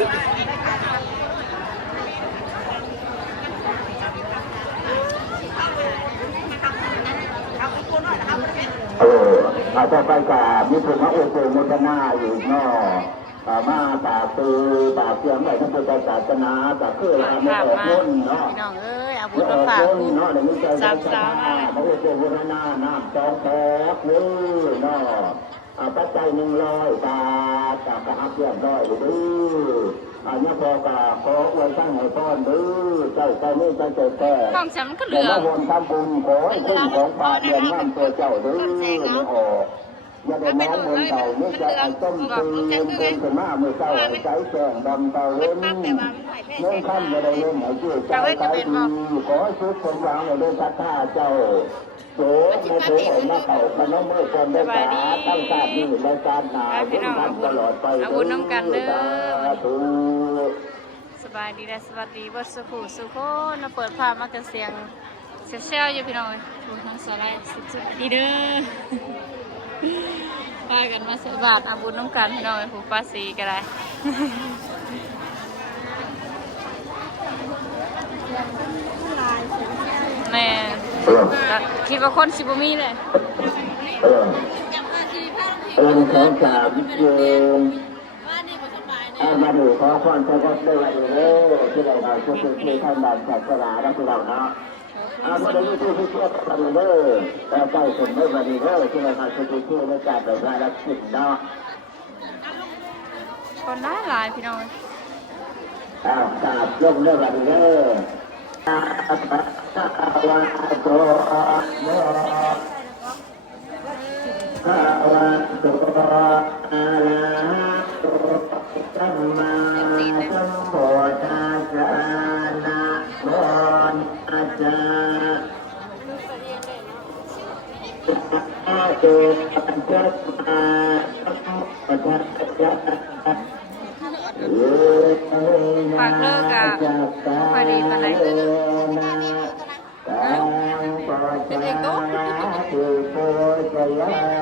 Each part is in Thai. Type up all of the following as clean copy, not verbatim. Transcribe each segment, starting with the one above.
ต่อไปกับมีคนมาโอโซมุทนาอยู่นอกมาตาตือตาเสียงไหนทั้งพุทธศาสนาตาคือลาไม่ออกพ้นเนาะ พี่น้องเอ้ยอาบุญมาฝากกูสามสาวมาพระโอโซมุทนาน้ำจองแท้เลยเนาะปัจจัย100 บาทกับอาเพียงร้อยดื้ออันนี้พอกาขอไว้ตั้งให้พ่อดื้อเจ้าใจนี่ใจแก่ต้องฉันก็เหลือวนทำบุญขอให้ขึ้นของปากเรียนน้ำตัวเจ้าดื้อไม่ออกอย่าได้มองเมืองเก่าเมื่อจะเอาต้มตีเงินขึ้นมาเมื่อเจ้าใจแก่ดำเก่าเล่นเมื่อค่ำจะได้เล่นให้ช่วยใจใจดีขอให้ชุดคนวางในเรื่องศรัทธาเจ้าโสในโสของหน้าเขาพนมมือคนได้ตาตั้งชาตินี้ในการหนาเป็นทำตลอดไปสบายดีและสวัสดีบทสุขุสุโขนะเปิดภาพมากันเสียงเซลอยู่พี่น้องดูทั้งสไลด์สุดๆดีเด้อพากันมาใส่บาตรอาบุญน้ำกันพี่น้องผูกปลาสีก็ได้แม่คิดว่าคนสิบมีเลยของสามมาดูขอพรเจ้าก็ได้เลยที่เราได้ช่วยช่วยท่านบ้านศาสนาและที่เราเนาะมาได้ยินที่เชื่อกันเลยแต่ใจคนไม่มาดีเลยที่เราได้ช่วยช่วยในการแต่ละรับสินเนาะคนได้หลายพี่น้องกราบยกเลิกมาดีเลยวันโตโมวันโตอะระหะโตสัมมาสัมพุทธัสสะนะโมตัสสะตุปัญจมาพุทธัสสะฝากเลิกอะพอดีมาเลยเป็นเองโต๊ะรับแล้ว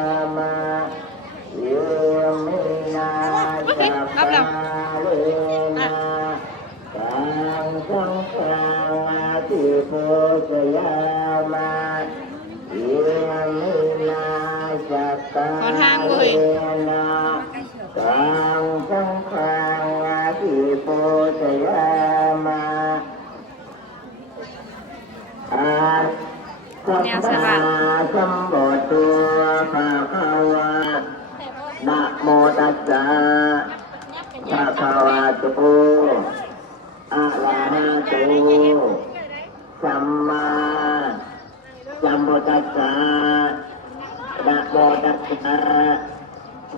ขอทางเลยเนี่ยสบายสัมโพธิภะคะวะนะโมตัสสะภะคะวะโตอะระหะโตสัมมาสัมพุทธัสสะนะโมตัสสะ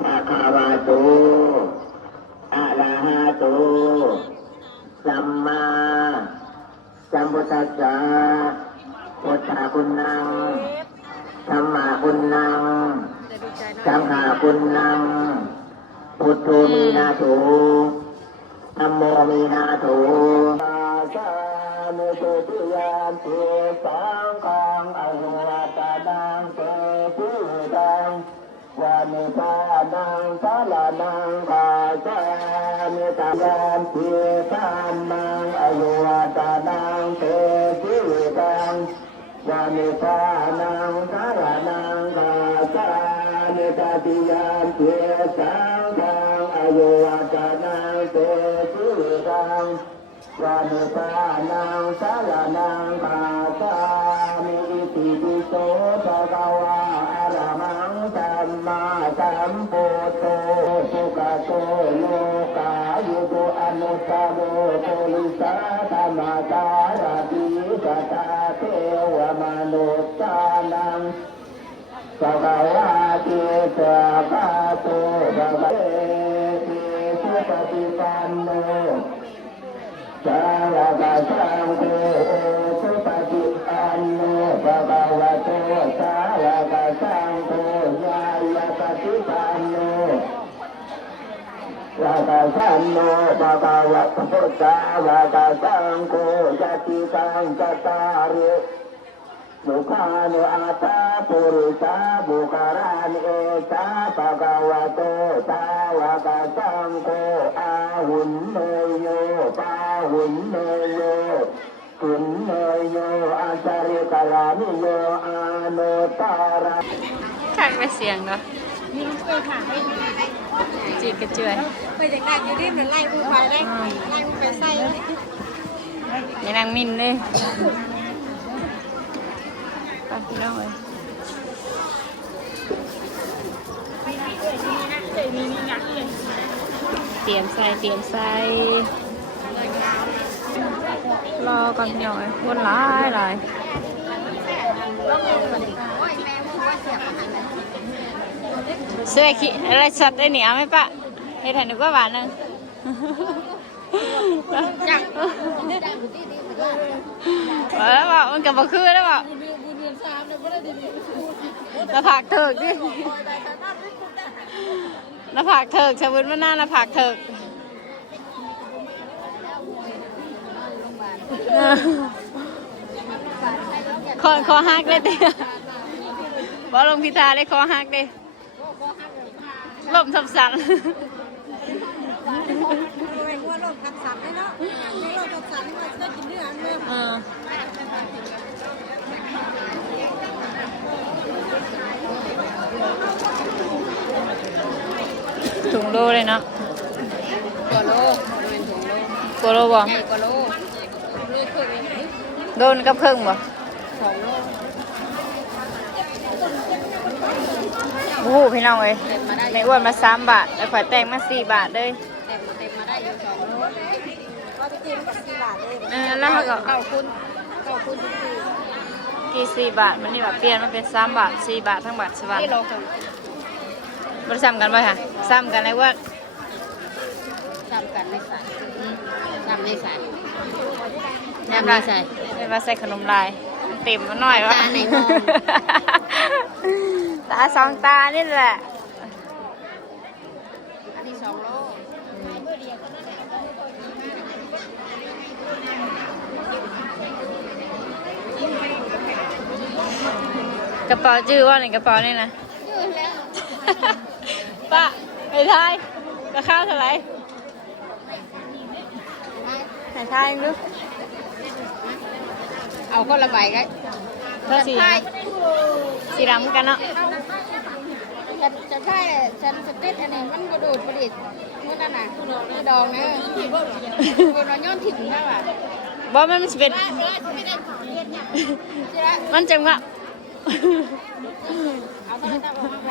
ภะคะวะโตอะระหะโตสัมมาสัมพุทธัสสะพุทธาคุณนังธรรมะคุณนังสังฆาคุณนังพุทโธมีนาโถธัมโมมีนาโถสานุตุติยามปิสังฆังอนุวัตนังเตปิตังวามิทานังสาลานังกาจามิตายามปิตัมมังอนุวัตนังเตปิตังวามิทานังสาลานังกาจามิตติยามปิสังฆังอนุวัตนังเตปิตังวามิทานังสาลานังกาจามิอิติปิโสภะคะวะอะระหังสัมมาสัมพุทโธสุขโตโลกายุโตอนุตตโรโพลิสาธรรมตาราติสัตตาเทวมนุษย์สานังสกาวาติสกาโตภะคะเตติสุปฏิปันโนสาวกสังโฆสุปฏิปันโนภะคะวะโตสาวกสังโฆญาณปฏิปันโนสาวกสังโฆภะคะวะโตสาวกสังโฆญาติสังฆตาริ บุคานุอาตาปุริสาบุคารานิเอตาปะกาวะโตสาวกสังโฆอาหุนเนยโยปาหุนเนยโยขุนเนยโยอาจาริกาลานิโยอาโนตาระ ข้างไปเสียงเนาะ มีลูกเอ้ยค่ะให้ จีกระเจือย ไปจากการอยู่ที่เหมือนไล่ผู้ไปไล่ผู้ไปใส่ อย่านางมินเลยไปพี่น้องเลยเตรียมใส่รอก่อนพี่น้องเลยคนร้ายหลายเสื้อขี้อะไรสัตว์ได้เหนียวไหมปะให้ถ่ายหนูก็หวานนึงแล้วบอกมันกับบ่คือแล้วบอกแล้วผักเถิกดิแล้วผักเถิกชาวบุญว่าหน้าแล้วผักเถิกคอหักเลยดิบอลงพิธาเลยคอหักดิลมสับสัน ไม่ว่าโรคทับสันได้เนาะในโรคทับสันนี่มันจะกินเนื้อเนื้อ ถุงโลเลยเนาะ กว่าโลเป็นถุงโล กโลบ่ ใหญ่กว่าโลโลครึ่ง โดนกับครึ่งบ่ 2 โล โอ้โหพี่น้องเอ้ยในอ้วนมา3 บาทแล้วข่อยแต่งมา4 บาทเลย เต็มมาได้อยู่2 โลก็จะกินกับ4 บาทเอง แล้วเขาก็ 9 คูณกี่4 บาทมันนี่แบบเปลี่ยนมาเป็น3 บาท4 บาททั้งบาทสวรรค์ นี่โลครึ่ง บ่ได้ซ้ำกันบ่ค่ะซ้ำกันในอ้วน ซ้ำกันในสายซ้ำในสาย ยามใส่เป็นว่าใส่ขนมลายเต็มมาหน่อยวะ ตาไหนมอง ตา2 ตานี่แหละ อันนี้2 โล กระเป๋าจื้อว่าในกระเป๋านี่นะ ยืดแล้ว ป้าไอ้ทายราคาเท่าไหร่ไอ้ทายลูก เอาคนละใบกัน เท่าสีดำกันเนาะ จะใช่ฉันสติ๊ดอันนี้มันกระโดดประดิษฐ์มื่อนั่นน่ะมื่อดองนะมื่อนอนย้อนถิ่นใช่ป่ะ บ่มันสิเป็นมันจังวะ เอาเท่านั้นเอาไป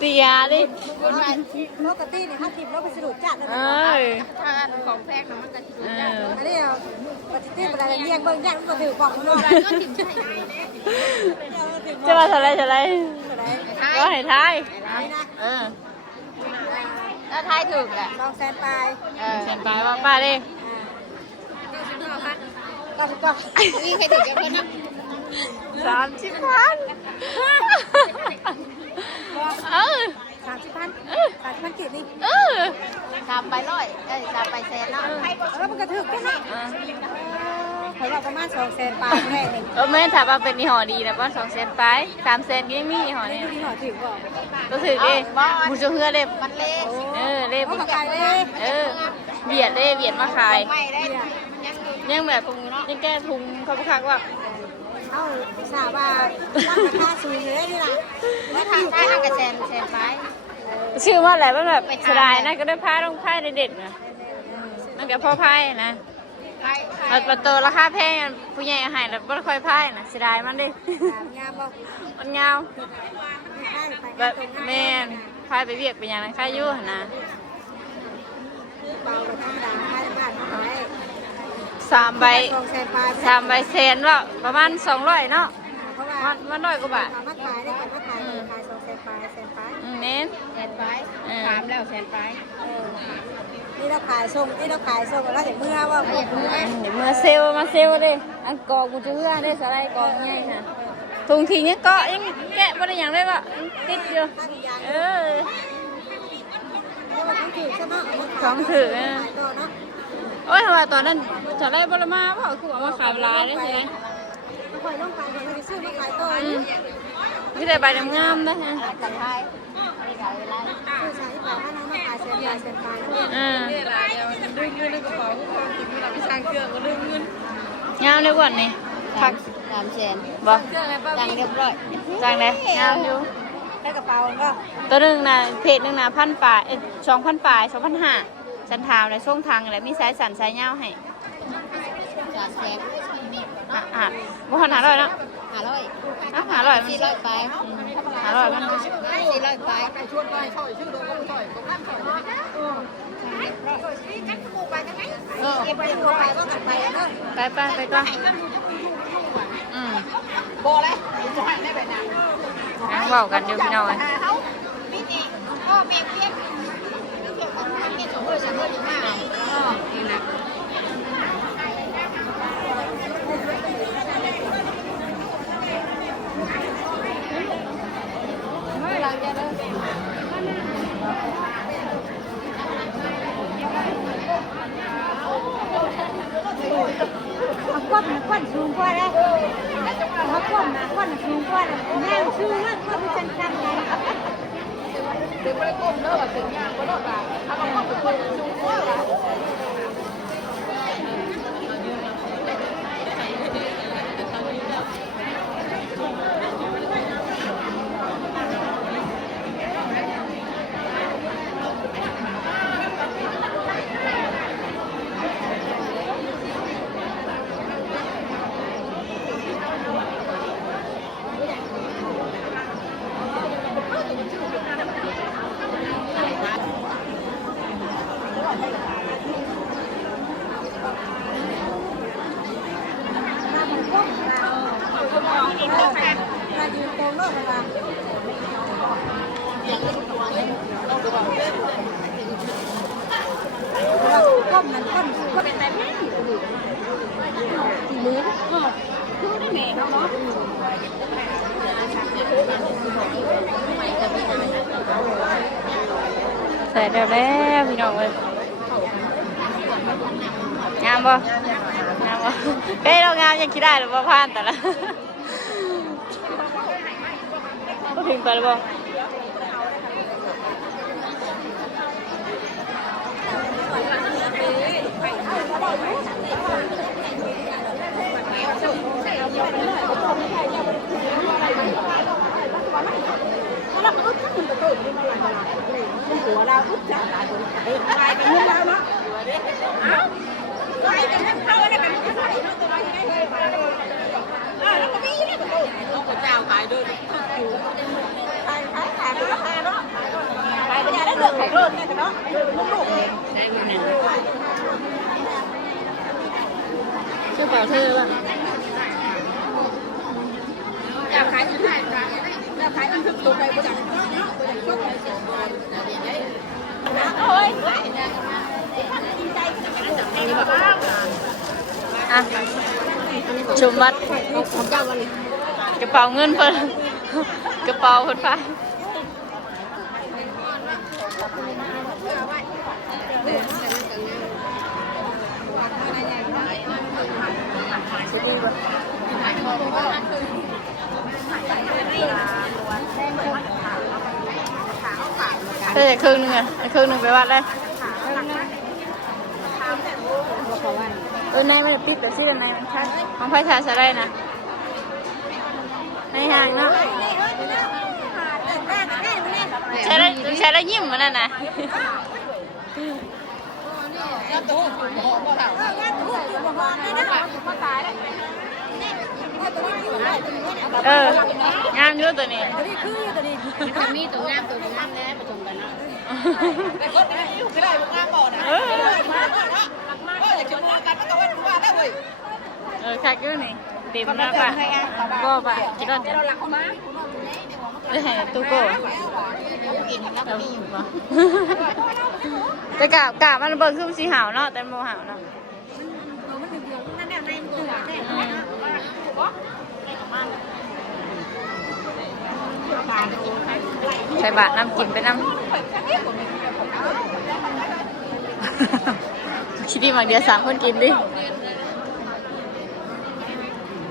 เตียดิ ปกติเนี่ยถ้าถิ่นเราไปสะดุดจัดนะ เอ้ย ถ้าของแพงนะมันจะถิ่นจัด เออ อันนี้เอาปกติเวลาเลี้ยงเบิ่งย่างมันก็ถือกล่องมันอะไรก็ถิ่นใช่ จะว่าเท่าไหรว่าให้ทาย นี่นะ เออ ถ้าทายถูกอ่ะ200,000ปลาย เขียนไปว่าป้าดิ ก็นี่ใครถูกจะเพิ่มนะ 30,000เออ 30,000กีบนี่ เออ 3 ใบร้อย3 ใบแสนเนาะแล้วมันก็ถูกแค่นั้นเขาบอกประมาณ200,000ปลายแค่นี้ แม่ถามว่าเป็นยี่ห้อดีนะป้า200,000ไป300,000ก็ยังมียี่ห้อนี้ ที่หอถือบอก ก็ถือดิบูชาเฮือเล็บ มันเละ เล็บ เขาขายเลย เบียดมาขาย ไม่ได้ ยังแบบยังแก้ทุงเขาประคักว่า เอาสาบาตั้งราคาสูงเลยนี่ล่ะว่าทางได้ทางกระแสนไป ชื่อว่าอะไรว่าแบบสลายนะก็ได้ผ้าต้องผ้าเด็ดๆนะมันกับพ่อผ้านะประตูราคาแพงผู้ใหญ่ให้แล้วไม่ค่อยผ้านะเสียดายมันดิ งามบ่ มันเงาแบบแม่นผ้าไปเวียกเป็นอย่างนั้นค่ายุ่นะ เบาธรรมดาค่าบ้านน้อย 3 ใบ 200,000ปลาย 3 ใบแสนว่าประมาณ200เนาะ เพราะว่า มัน100 กว่าบาท มาขายได้ก่อนมาขาย200,000ปลายแสนปลาย เน้น แสนปลายถามแล้วแสนปลายนี่เราขายส่งแล้วเห็นเมื่อว่าเมื่อ เดี๋ยวมาเซลมาเซลดิอันกอกูจะเพื่อได้สไลด์กองง่ายค่ะถุงทีนี้ก็ยังแกะไม่ได้อย่างเลยว่ะติดอยู่ ท่านยาง เออ เพราะว่าต้องถือใช่ไหม ของถือ ต่อเนาะ โอ้ยทำไมตอนนั้นจะได้บรมาเปล่าคือว่ามาขายลายได้ใช่ไหม ข คอยต้องการคนไปซื้อมาขายต่อ มีแต่ใบงามๆนะฮะ แต่ไทยไม่ขายเวลาซื้อใช้ไปถ้าน้องมาขายเซ็นไปเซ็นไป นี่แหละเดี๋ยวดึงเงินในกระเป๋าทุกคนถึงเวลาไปสร้างเครื่องก็ดึงเงิน งามเลยกว่านี่ผัก 3 แสน บ่ เครื่องไงป้า ดังเรียบร้อย จังเลยงามอยู่ ได้กระเป๋าก็ ตัวหนึงน่ะเพจหนึงน่ะ1,000 ปลาย2,000 ปลาย 2,500ฉันถามเลยช่วงทางอะไรมีสายสั่นสายยาวให้ 3 แสน อ่ะบ่ทัน500เนาะ 500 อ่ะ500มัน 400ไป 500มัน 400ไปชวนไปช่อยชื่อโดนก็ช่อยตรงนั้นช่อยเก็บไปหัวไปก็กลับไปเนาะ ไปก่อนโบเลยจะให้ได้แบบนั้น นั่งเว้ากันอยู่พี่น้อง เขาพี่นี่ก็เมฆเพี้ยนเกี่ยวกับทางที่สองเลยฉันก็ดีมากนี่นะไม่หลังจะเลิกควันสูงกว่าแล้วเขาควันสูงกว่าแม่ชื่อว่าเขาเป็นจันไงถึงไม่ได้ก้มเลิกถึงยางก็รอดอ่ะถ้าเราก้มเป็นคนสูงกว่ามายืนตรงโน้นมาก้มนั่นก้มก็เป็นแต่แม่มือคือได้แม่เขาเนาะ ใส่แล้วพี่น้องเลยงามบ่เฮ้ยเรางามยังคิดได้หรือว่าพลาดแต่ละก็ถึงไปแล้วบ่หัวเราปุ๊บจับไปเป็นเรื่องแล้วเนาะไปกันทั้งเข้าได้กันทั้งเข้าเนาะตัวเรายังไงแล้วก็มีเนี่ยประตูเขาเจ้าขายด้วยขายเนาะไปไปจะได้เลือกขายเพิ่มเนี่ยเนาะลูกๆเนี่ยได้บุญเนี่ย ชื่อเปล่าชื่อว่า อยากขายจะได้อยากขายมันคือตัวไปประจักษ์เนาะเนาะประจักษ์ก็ไปเสียบอลโอ้ยอ่ะชมวัด ของเจ้าวัน กระเป๋าเงินเพิ่นกระเป๋าเพิ่นไปเฮ้ยครึ่งนึงอ่ะครึ่งนึงไปวัดเลยในมันติดแต่ชื่อในมันใช่ของไผ่ชาใช่ได้นะในห้างเนาะใช้แล้วยิ้มมันน่ะนะงามเยอะตัวนี้ มีตัวงามตัวงามแล้วผสมกันเนาะ แต่คนนี้อยู่ที่ไหนพวกงานบ่อนะก็อยากจะรู้กันว่าตัวว่าได้เลย คักอยู่นี่เต็มนะป่ะบ่ป่ะกินรถเราหลักเข้ามาตู้โก้แต่กะมันเบิ่งคือสีหาวเนาะแต่โมหาวเนาะใส่บาทน้ำกินไปน้ำคิดดีมากเดียว3 คนกินดิ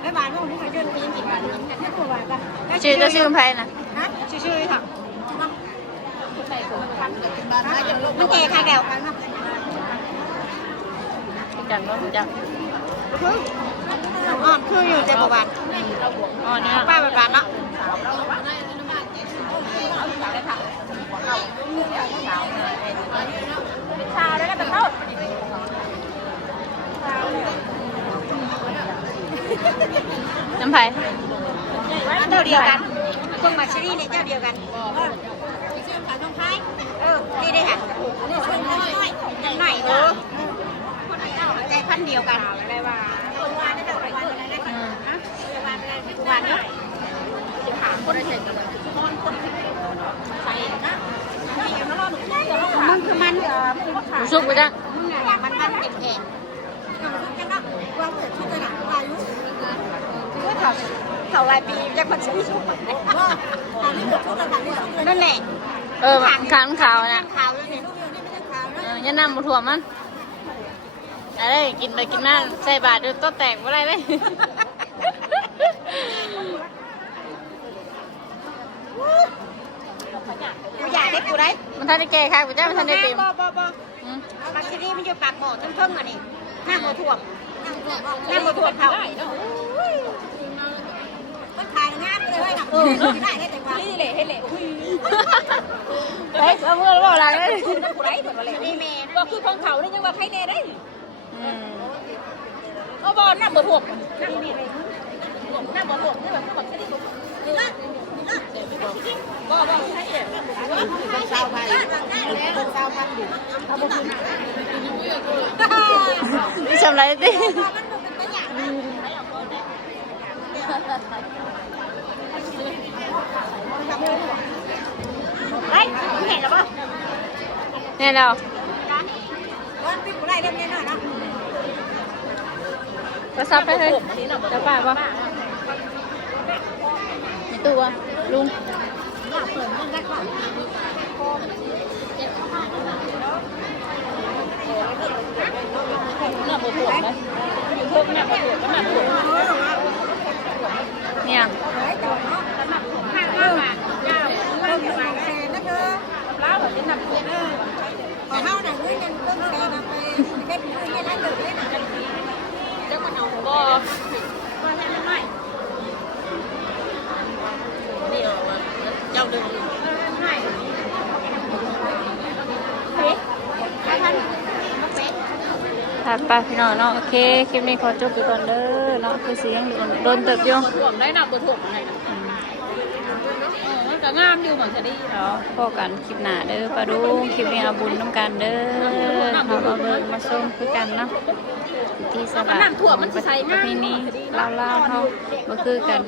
ไม่บานพวกนี้ ชื่อจะชื่อไพ่นะ ฮะชื่อค่ะมันแก่ค่ะแก้วกันนะ กันว่ารู้จัก อ่อนคืออยู่แต่ประวัติ อ๋อเนี่ย ป้าประวัติเนาะชาแล้วก็เป็นเท่า น้ำไผ่ เจ้าเดียวกันพวกมาชิรี่เนี่ยเจ้าเดียวกันนี่ได้ค่ะนี่ส่วนน้อยยังหน่อยเออใจพันเดียวกันอะไรวะวันนี้วันนี้จะถามคนได้ใส่กับคนใส่นะมันคือมัน ซุกไปจ้ะ มันเก็บแก่วางเสร็จชุดจะหนักอายุเพื่อเขารายปีจะคนซื้อชุดนั่นแหละ ขันขาวนะ ขาวนี่ลูกนี่ไม่ใช่ขาวนะ ยันน้ำบุถ่วมันอะไรกินไปกินมาใส่บาทดูโต๊ะแตกอะไรไหม กูอยากได้กูได้ มันทันได้แก่ค่ะกูจ้ามันทันได้เต็ม บ่บางทีนี่มันอยู่ปากบ่อต้นเพิ่งอ่ะนี่หน้าบ่อถ่วงหน้าบ่อถ่วงเขามันขายงามเลยนะได้ได้แต่ว่านี่แหละให้แหละ เฮ้ยเอาเมื่อแล้วบอกอะไรเลย กูได้หมดเลยนี่แม่ก็คือของเขานี่ยังว่าใครแน่ได้เอาบ่อหน้าบ่อถ่วงหน้าบ่อถ่วงนี่แบบคนที่นี่บ่ใช่เนี่ยต้องเศร้าไปต้องเศร้าพันอยู่เอาบ่ขึ้น ทำไรดิ เฮ้ยเห็นแล้วป่ะ เนี่ยเรา วันปิดกูได้เรื่องนี้หน่อยนะ ก็ซับไปเลยจะป่าป่ะในตัวลุงเนี่ยบวกนะเพิ่มเนี่ยบวกก็มาบวกเนี่ย ขอเท่าไหร่ด้วยยังเพิ่งแชร์มาไปเฮ็ดมือให้ได้เลยนะเจ้าคนเอาบ่มาแทนหน่อยนี่เอาเจ้าดึงให้เฮ้ยท่านเป๊ะ ถัดไปพี่น้องเนาะโอเคคลิปนี้ขอจบไปก่อนเด้อเนาะคือเสียงโดนเติบอยู่ ถ่วงได้หนักกว่าถ่วงอะไรนะมันก็งามอยู่เหมือนจะดี เนาะพอกันคลิปหน้าเด้อปลาดุงคลิปนี้เอาบุญน้ำกันเด้อเขามาเบิ่งมาส้มคือกันเนาะที่สบายประเพณีเล่าเขาบ่คือกัน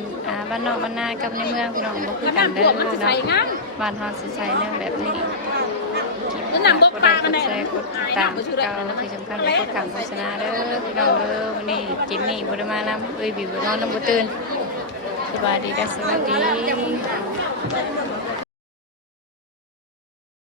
บ้านนอกบ้านนากับในเมืองพี่น้องบ่คือกันเด้อเนาะบ้านเฮาสิใช้เรื่องแบบนี้ แล้วหนังบกปลากันไหน แชร์กดติดตามเราที่สำคัญกดคำโฆษณาเด้อพี่น้องเด้อวันนี้กินนี่บ่ได้มานำบิวนอนน้ำบ่ตื่นสวัสดีเด้อสวัสดี